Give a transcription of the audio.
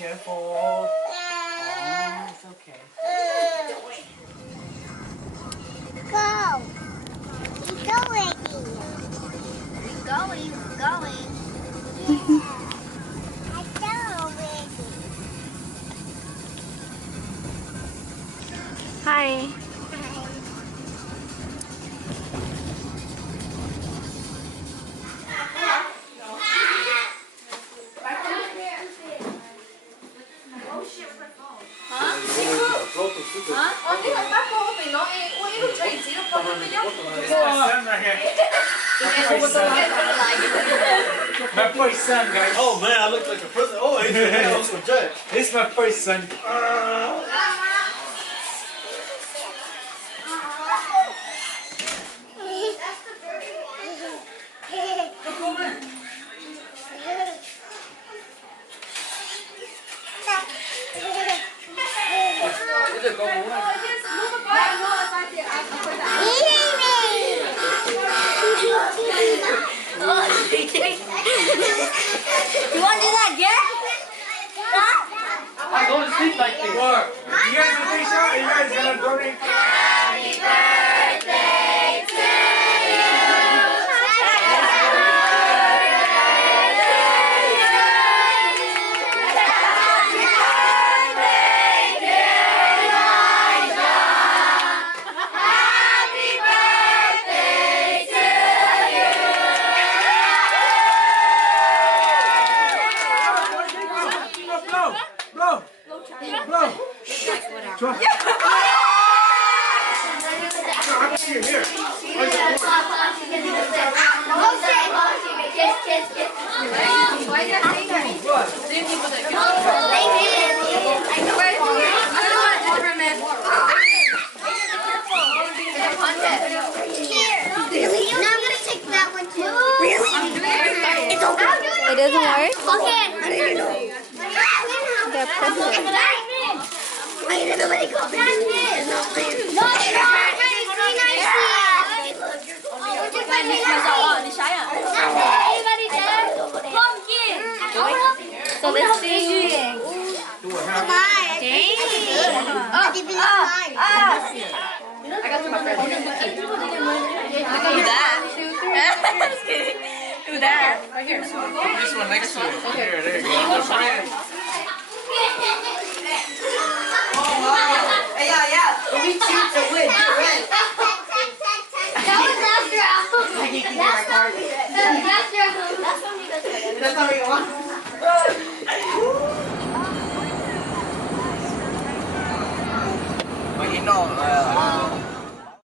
careful. Oh, it's okay. Go. Keep going. We're going, we're going. Yeah. I go already. Hi. 언니가 닦고 오면 너 이거 저희 지금 보거든요. My first son, guys. Oh man, I look like a prison. Oh, he's a judge. This is my first son. You want to do that again? I'm going to sleep like this. What? You guys gonna take a shot? Or you guys gonna donate? Happy birthday to Blow! Blow! Blow! Here. Really? No, I'm gonna take that one too. Really? It's open. It doesn't work? Okay. I didn't know. Yeah, press it. Why is everybody going? No, no, So let's see. I got you, my friend. Do that. Just kidding. Do that. Right here. This one next to it. Here, there you go. Friend. Yeah. We choose to win. Right. That was last round. Last round. Last one we got together. That's not what you want. But you know,